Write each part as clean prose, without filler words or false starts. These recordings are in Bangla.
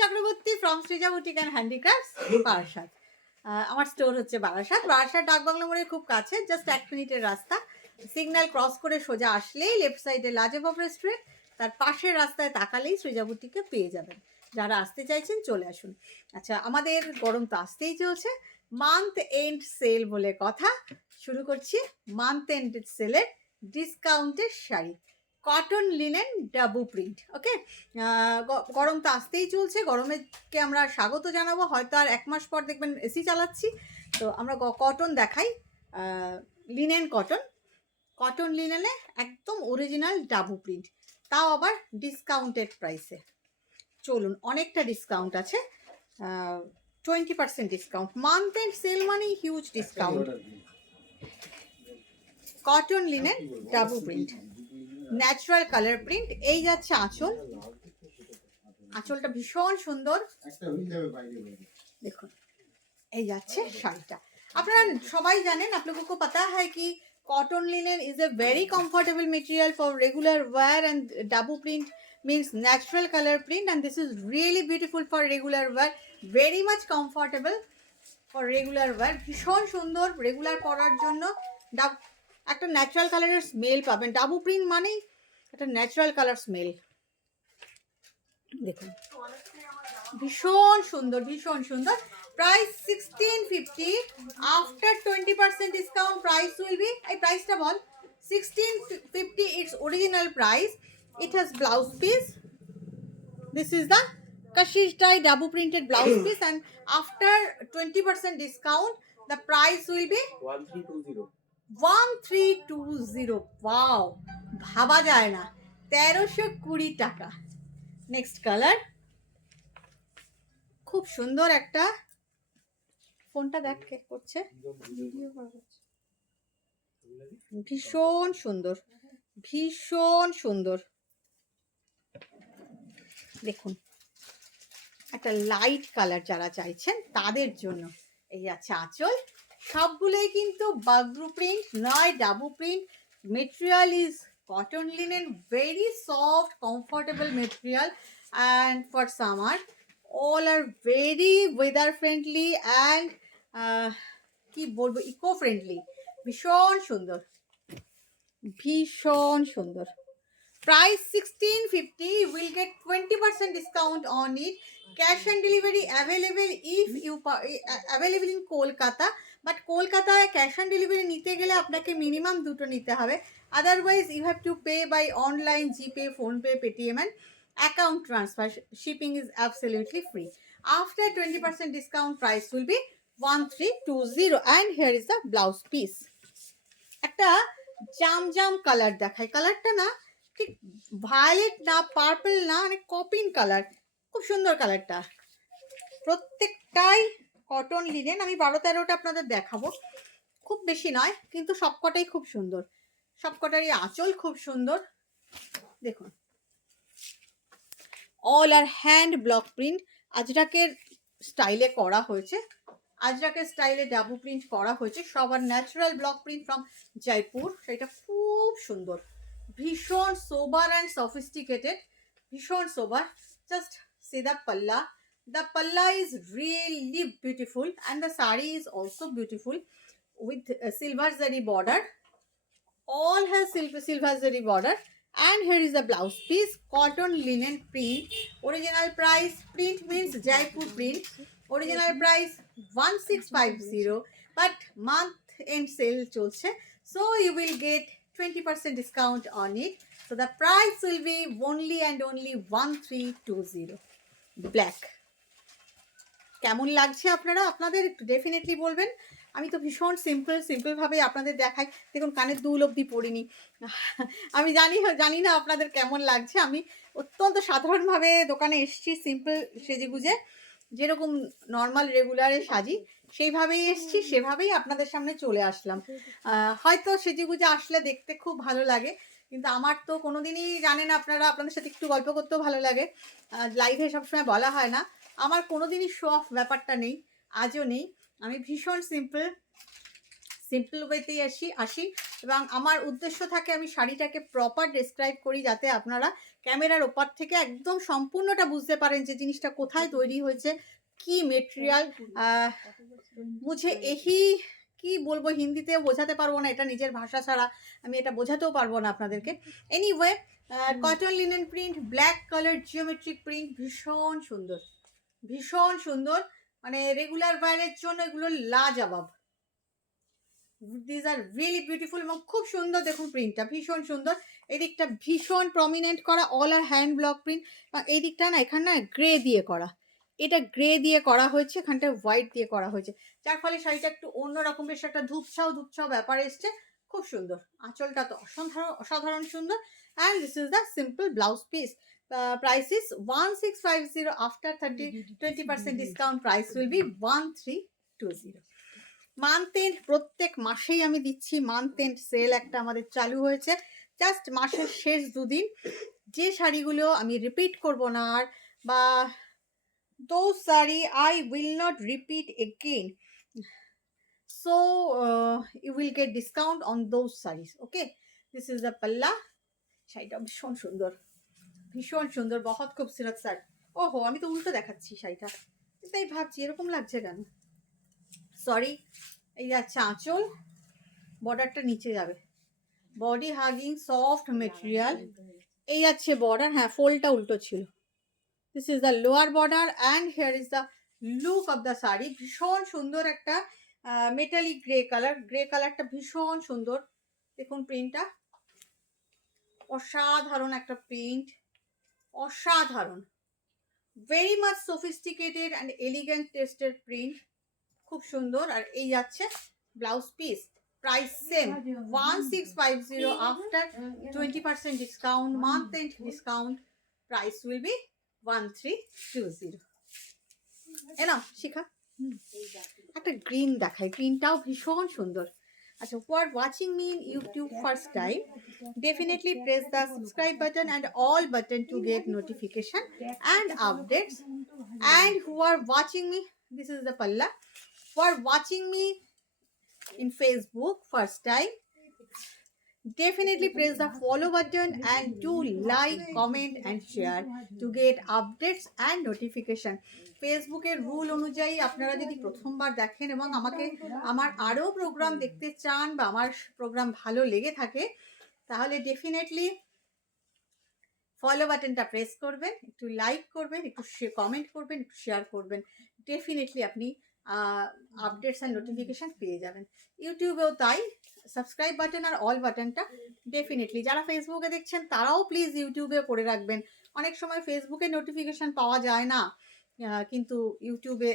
Chakraborty from Srija boutique and handicrafts, Barasat. আমার স্টোর হচ্ছে বারাসাত ডাকবাংলো মোড়ের খুব কাছে, জাস্ট 1 মিনিটের রাস্তা। সিগন্যাল ক্রস করে সোজা আসলেই লেফট সাইডে লাজবাব রেস্টুরেন্ট, তার পাশের রাস্তায় তাকালেই সৃজা বুটিকে পেয়ে যাবেন। যারা আসতে চাইছেন চলে আসুন। আচ্ছা, আমাদের গরম তো আসতেই চলছে, মান্থ এন্ড সেল বলে কথা। শুরু করছি মান্থ এন্ড সেলের ডিসকাউন্টের sari, cotton linen dabu print. Okay, গরম তো আসতেই চলছে, গরমেরকে আমরা স্বাগত জানাবো। হয়তো আর 1 মাস পর দেখবেন এসি চালাচ্ছি, তো আমরা কটন দেখাই। লিনেন কটন লিনেনে একদম অরিজিনাল ডাবু প্রিন্ট, তাও আবার ডিসকাউন্টেড প্রাইসে। চলুন, অনেকটা ডিসকাউন্ট আছে, 20% ডিসকাউন্ট। মান্থ এন্ড সেল মানেই huge discount. Cotton linen dabu print, natural colour print. এই যাচ্ছে আঁচল, আঁচলটা ভীষণ সুন্দর, দেখুন। এই যাচ্ছে শাড়িটা। আপনারা সবাই জানেন, आप लोगों को पता है कि cotton linen is a very comfortable material for regular wear, and double print means natural color print, and this is really beautiful for regular wear, very much comfortable for regular wear। ভীষণ সুন্দর রেগুলার পরার জন্য। একটা ন্যাচারাল কালারের স্মেল পাবেন, ডাবু প্রিন্ট মানেই একটা ন্যাচারাল কালার স্মেল। দেখুন, ভীষণ সুন্দর, ভীষণ সুন্দর। Price 1650, after 20% discount price will B, এই প্রাইসটা বল, 1650 it's original price. It has blouse piece, this is the kashish dye double printed blouse piece, and after 20% discount the price will be 1320। Wow, ভাবা যায় না, 1320 টাকা। নেক্সট কালার, খুব সুন্দর একটা, ফোনটা দেখ কে করছে, ভীষণ সুন্দর, ভীষণ সুন্দর। দেখুন, একটা লাইট কালার যারা চাইছেন তাদের জন্য। এই আছে আঁচল, সবগুলোই কিন্তু বাগরু প্রিন্ট নয়, dabu print. Material is cotton linen, very soft comfortable material, and for summer all are very weather friendly and কি বলবো, ইকো ফ্রেন্ডলি। ভীষণ সুন্দর, ভীষণ সুন্দর। Price 1650, will get 20% discount on it. Cash and delivery available if you available in Kolkata, but কলকাতায় ক্যাশ অন ডেলিভারি নিতে গেলে আপনাকে মিনিমাম 2টো নিতে হবে, otherwise you have to pay by online, GPay, PhonePe, Paytm and account transfer. Shipping is absolutely free. After 20% discount price will be 1320, and here is the blouse piece. একটা জাম কালার দেখায়, কালারটা না ঠিক ভায়োলেট না, পার্পল না, মানে কপিন কালার, খুব সুন্দর কালারটা। প্রত্যেকটাই কটন লিনেন। আমি 12-13টা আপনাদের দেখাবো, খুব বেশি নয়, কিন্তু সবকটাই খুব সুন্দর, সবকটারই আঁচল খুব সুন্দর। দেখুন, all are hand block print, আজরাকের স্টাইলে করা হয়েছে, আজরাকের স্টাইলে ডাবু প্রিন্ট করা হয়েছে। সবার natural block print from Jaipur, সেটা খুব সুন্দর, ভীষণ সোবার অ্যান্ড সফিস্টিকেটেড, ভীষণ সোবার। জাস্ট সি দ্য পাল্লা, the palla is really beautiful, and the sari is also beautiful with silver zari border, all has silver zari border. And here is the blouse piece, cotton linen print, original price, print means Jaipur print, original price 1650, but month end sale cholche, so you will get 20% discount on it, so the price will be only and only 1320। black, কেমন লাগছে আপনারা, আপনাদের একটু ডেফিনেটলি বলবেন। আমি তো ভীষণ সিম্পলভাবেই আপনাদের দেখাই। দেখুন, কানের দুল অবধি পড়িনি। আমি জানি না আপনাদের কেমন লাগছে। আমি অত্যন্ত সাধারণভাবে দোকানে এসেছি, সিম্পল সেজেগুজে, যেরকম নর্মাল রেগুলারে সাজি সেইভাবেই এসেছি, সেভাবেই আপনাদের সামনে চলে আসলাম। হয়তো সেজেগুজে আসলে দেখতে খুব ভালো লাগে, কিন্তু আমার তো কোনোদিনই জানেন আপনারা, আপনাদের সাথে একটু গল্প করতেও ভালো লাগে, লাইভে সবসময় বলা হয় না। আমার কোনোদিনই শো অফ ব্যাপারটা নেই, আজও নেই। আমি ভীষণ সিম্পল ওয়েতেই আসি। এবং আমার উদ্দেশ্য থাকে আমি শাড়িটাকে প্রপার ডেসক্রাইব করি, যাতে আপনারা ক্যামেরার ওপার থেকে একদম সম্পূর্ণটা বুঝতে পারেন যে জিনিসটা কোথায় তৈরি হয়েছে, কি মেটেরিয়াল। মুঝে এহি কি বলবো, হিন্দিতেও বোঝাতে পারবো না, এটা নিজের ভাষা ছাড়া আমি এটা বোঝাতেও পারবো না আপনাদেরকে। Anyway, cotton linen print, black colour geometric print, ভীষণ সুন্দর, ভীষণ সুন্দর, মানে রেগুলার ওয়্যারের জন্য এগুলো লাজবাব। দিস আর রিয়েলি বিউটিফুল এবং খুব সুন্দর। দেখুন প্রিন্টটা ভীষণ সুন্দর, এদিকটা ভীষণ প্রমিনেন্ট করা, all are hand block print. এই দিকটা না, এখানে না গ্রে দিয়ে করা, এটা গ্রে দিয়ে করা হয়েছে, এখানটা হোয়াইট দিয়ে করা হয়েছে, যার ফলে শাড়িটা একটু অন্যরকম, বেশ একটা ধূপছাও ধূপছাও ব্যাপার এসছে, খুব সুন্দর। আঁচলটা তো অসাধারণ অসাধারণ সুন্দর। And this is the simple blouse piece. Price is 1650. After 20% discount, price will be 1320. Month end, প্রত্যেক মাসেই আমি দিচ্ছি মান্থ এন্ড সেল, একটা আমাদের চালু হয়েছে জাস্ট মাসের শেষ দুদিন। যে শাড়িগুলো আমি রিপিট করব না আর, বা those sari I will not repeat again, so you will get discount on those sarees. Okay, this is the palla. শাড়িটা ভীষণ সুন্দর, ভীষণ সুন্দর, বহুত খুবসুরত শাড়ি। ওহো, আমি তো উল্টো দেখাচ্ছি শাড়িটা, তাই ভাবছি এরকম লাগছে কেন, সরি। এই যাচ্ছে আঁচল, বর্ডারটা নিচে যাবে, বডি হাগিং সফট মেটেরিয়াল। এই যাচ্ছে বর্ডার, হ্যাঁ ফোল্ডটা উল্টো ছিল। This is the lower border and here is the look of the sari. ভীষণ সুন্দর একটা মেটালিক গ্রে কালার, গ্রে কালারটা ভীষণ সুন্দর। দেখুন প্রিন্টটা, অসাধারণ একটা প্রিন্ট, অসাধারণ, very much sophisticated and elegant টেস্টের প্রিন্ট, খুব সুন্দর। আর এই যাচ্ছে blouse piece, price same 1650। After 20% discount, month end discount, price will be 1320। এনা শিখা একটা গ্রিন দেখাই, গ্রিনটাও ভীষণ সুন্দর। আচ্ছা, who are watching me in YouTube first time, definitely press the subscribe button and all button to get notification and updates. And who are watching me, this is the palla, who are watching me in Facebook first time, definitely press the follow button and do like, comment and share to get updates and notification. ফেসবুকের রুল অনুযায়ী আপনারা যদি প্রথমবার দেখেন এবং আমাকে আমার আরও প্রোগ্রাম দেখতে চান বা আমার প্রোগ্রাম ভালো লেগে থাকে, তাহলে ডেফিনেটলি ফলো বাটনটা প্রেস করবেন, একটু লাইক করবেন, একটু কমেন্ট করবেন, একটু শেয়ার করবেন, ডেফিনেটলি আপনি আপডেটস অ্যান্ড নোটিফিকেশান পেয়ে যাবেন। ইউটিউবেও তাই, সাবস্ক্রাইব বাটন আর অল বাটনটা ডেফিনেটলি, যারা ফেসবুকে দেখছেন তারাও প্লিজ ইউটিউবে করে রাখবেন। অনেক সময় ফেসবুকে নোটিফিকেশান পাওয়া যায় না, কিন্তু ইউটিউবে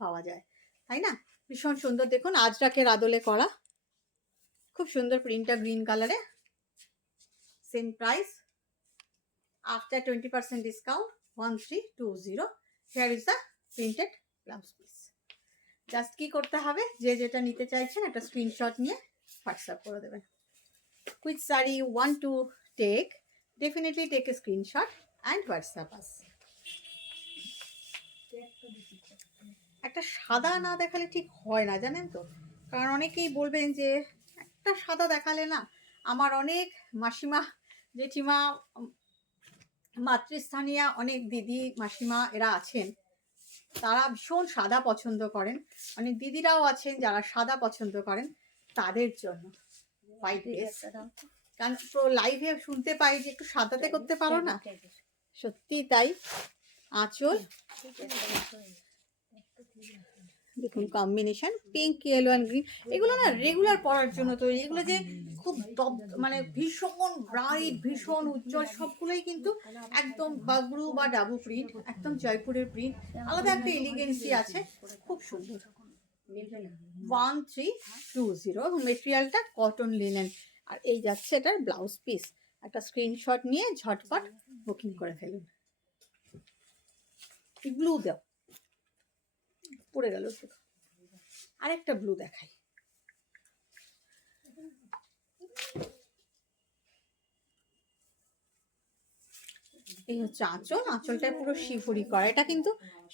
পাওয়া যায়, তাই না? ভীষণ সুন্দর, দেখুন আজরাকের আদলে করা, খুব সুন্দর প্রিন্টটা গ্রিন কালারে, same price. After 20% discount, 1320. Here is the printed blouse piece. Just কি করতে হবে, যে যেটা নিতে চাইছেন একটা স্ক্রিনশট নিয়ে হোয়াটসঅ্যাপ করে দেবেন। Which saree you want to take, definitely take a screenshot and WhatsApp us. একটা সাদা না দেখালে ঠিক হয় না, জানেন তো, কারণ অনেকেই বলবেন যে একটা সাদা দেখালে না, আমার অনেক মাসিমা, জেঠিমা, মাতৃস্থানীয় অনেক দিদি মাসিমা এরা আছেন, তারা ভীষণ সাদা পছন্দ করেন, অনেক দিদিরাও আছেন যারা সাদা পছন্দ করেন, তাদের জন্য হোয়াইট ড্রেস। কারণ লাইভে শুনতে পাই যে একটু সাদাতে করতে পারো না, সত্যি তাই। আঁচল দেখুন, combination pink, yellow and green, এগুলো না রেগুলার পরার জন্য তৈরি। এগুলো যে খুব মানে ভীষণ ব্রাইট, ভীষণ উজ্জ্বল, সবগুলোই কিন্তু একদম বাগরু বা ডাবু প্রিন্ট, একদম জয়পুরের প্রিন্ট, আলাদা একটা এলিগেন্সি আছে, খুব সুন্দর। 1320, মেটেরিয়ালটা কটন লিনেন। আর এই যাচ্ছে এটার ব্লাউজ পিস, একটা স্ক্রিনশট নিয়ে ঝটপট বুকিং করে ফেলুন। ব্লু দাও, পড়ে গেল, আরেকটা ব্লু দেখাই। এই হচ্ছে আঁচল, আঁচলটায় পুরো শিভুরি করা, এটা কিন্তু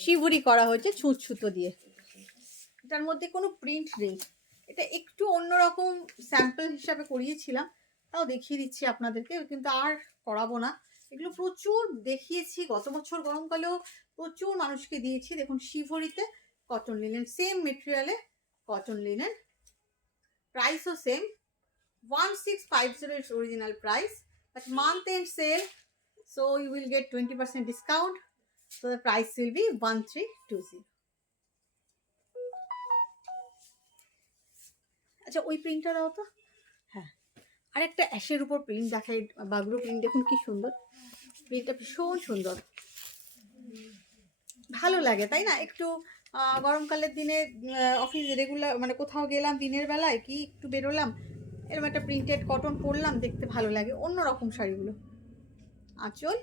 শিভুরি করা হয়েছে ছুঁচ সুতো দিয়ে, এটার মধ্যে কোনো প্রিন্ট নেই, এটা একটু অন্যরকম স্যাম্পল হিসাবে করিয়েছিলাম, তাও দেখিয়ে দিচ্ছি আপনাদেরকে, কিন্তু আর করাবো না। এগুলো প্রচুর দেখিয়েছি, গত বছর গরমকালেও প্রচুর মানুষকে দিয়েছি। দেখুন শিভরিতে কটন লিনেন, সেম মেটেরিয়ালে কটন লিনেন, প্রাইসও same 1650 is original price, but month end sale, so you will get 20% discount, so the price will be 1320. আচ্ছা ওই প্রিন্টটা দাও তো। হ্যাঁ, আরেকটা অ্যাশের উপর প্রিন্ট দেখাই, বাগরু প্রিন্ট, দেখুন কি সুন্দর প্রিন্টটা, ভীষণ সুন্দর, ভালো লাগে তাই না? একটু গরমকালের দিনে অফিস রেগুলার মানে কোথাও গেলাম দিনের বেলায়, কি একটু বেরোলাম, এরকম একটা প্রিন্টেড কটন পরলাম, দেখতে ভালো লাগে, অন্যরকম শাড়িগুলো। আঁচল,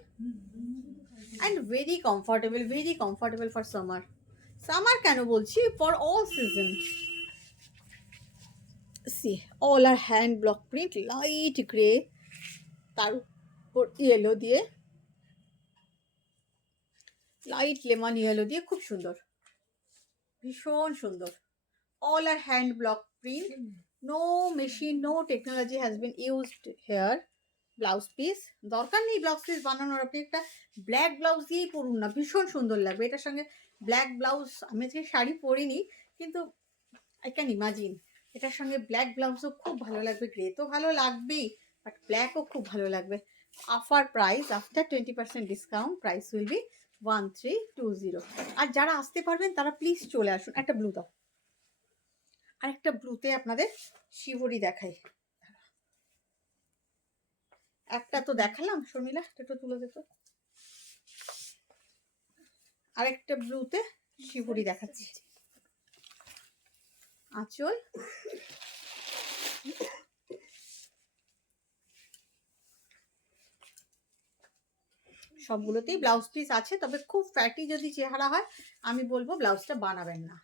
and very comfortable for summer. Summer কেন বলছি, for all season. See all are hand block print, light grey, তার উপর ইয়েলো দিয়ে, লাইট লেমন ইয়েলো দিয়ে, খুব সুন্দর, ভীষণ সুন্দর। All are hand block print, no machine, no technology has been used here. Blouse piece দরকার নেই ব্লাউজ পিস বানানোর, আপনি একটা ব্ল্যাক ব্লাউজ দিয়েই পরুন না, ভীষণ সুন্দর লাগবে এটার সঙ্গে ব্ল্যাক ব্লাউজ। আমি আজকে শাড়ি পরিনি, কিন্তু আই ক্যান ইমাজিন এটার সঙ্গে ব্ল্যাক ব্লাউজও খুব ভালো লাগবে, গ্রে তো ভালো লাগবেই, বাট ব্ল্যাকও খুব ভালো লাগবে। Offer price after 20% discount, price will be 1320। আর যারা আসতে পারবেন তারা প্লিজ চলে আসুন। একটা ব্লু দাও, আর একটা ব্লুতে আপনাদের শিবরি দেখাই, একটা তো দেখালাম, শর্মিলা একটু তুলে দিত, আরেকটা ব্লুতে শিবরি দেখাচ্ছি। আঁচল, সবগুলোতেই ব্লাউজ পিস আছে, তবে খুব ফ্যাটি যদি চেহারা হয় আমি বলবো ব্লাউজটা বানাবেন না,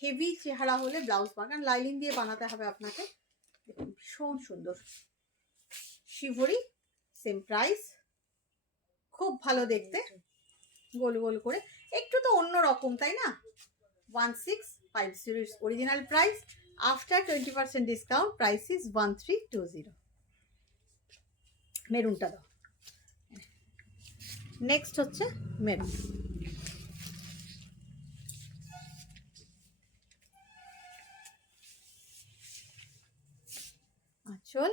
হেভি চেহারা হলে ব্লাউজ বানান, লাইলিং দিয়ে বানাতে হবে আপনাকে। ভীষণ সুন্দর শিবরি, সেম প্রাইস, খুব ভালো দেখতে, গোল গোল করে, একটু তো অন্য রকম তাই না? 1650 original price, after 20% discount price is 1320। মেরুনটা দাও, নেক্সট হচ্ছে মেরুন। আঁচল,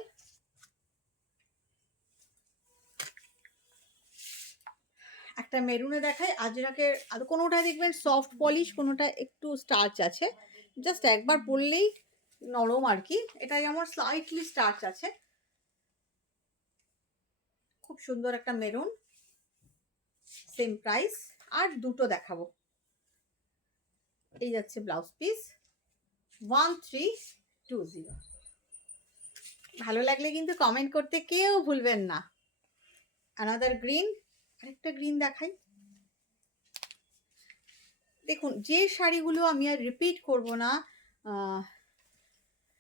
একটা মেরুনে দেখাই আজরাকের, আর কোনোটা দেখবেন সফট পলিশ, কোনোটা একটু স্টার্চ আছে, জাস্ট একবার পরলেই নরম আর কি, এটা যেমন স্লাইটলি স্টার্চ আছে, খুব সুন্দর একটা মেরুন, সেম প্রাইস। আর দুটো দেখাবো, এই যাচ্ছে ব্লাউজ পিস 1320। ভালো লাগলে কিন্তু কমেন্ট করতে কেউ ভুলবেন না। আনাদার গ্রিন, আরেকটা গ্রিন দেখাই, দেখুন যে শাড়িগুলো আমি আর রিপিট করব না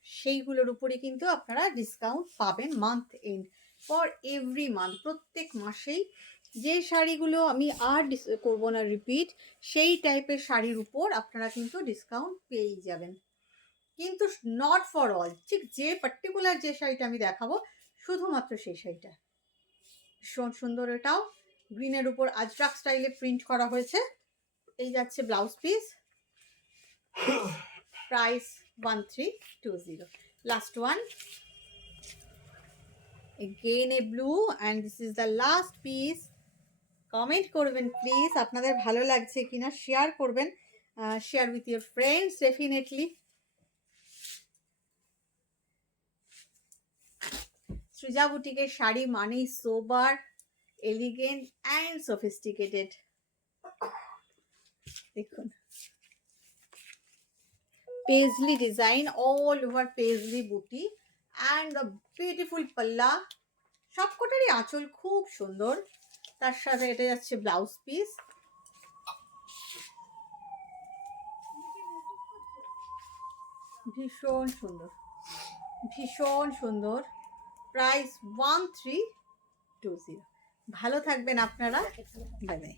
সেইগুলোর উপরে কিন্তু আপনারা ডিসকাউন্ট পাবেন month end, for every month, প্রত্যেক মাসেই যে শাড়িগুলো আমি আর করব না রিপিট, সেই টাইপের শাড়ির উপর আপনারা কিন্তু ডিসকাউন্ট পেয়েই যাবেন, কিন্তু নট ফর অল, ঠিক যে পার্টিকুলার যে শাড়িটা আমি দেখাবো শুধুমাত্র সেই শাড়িটা। ভীষণ সুন্দর, এটাও গ্রিনের উপর আজরাক স্টাইলে প্রিন্ট করা হয়েছে, এই যাচ্ছে blouse piece, price 1320। Last one, again a blue, and this is the last piece. Comment করবেন প্লিজ আপনাদের ভালো লাগছে কিনা, শেয়ার করবেন, share with your friends definitely. Srija বুটিকের শাড়ি মানেই সোবার, এলিগেন্ট অ্যান্ড সফিস্টিকেটেড। দেখুন paisley design all over paisley booty and the beautiful palla, সবকটারই আঁচল খুব সুন্দর, তার সাথে এটা যাচ্ছে ব্লাউজ পিস, ভীষণ সুন্দর, ভীষণ সুন্দর, প্রাইস 1320। ভালো থাকবেন আপনারা, বাই বাই।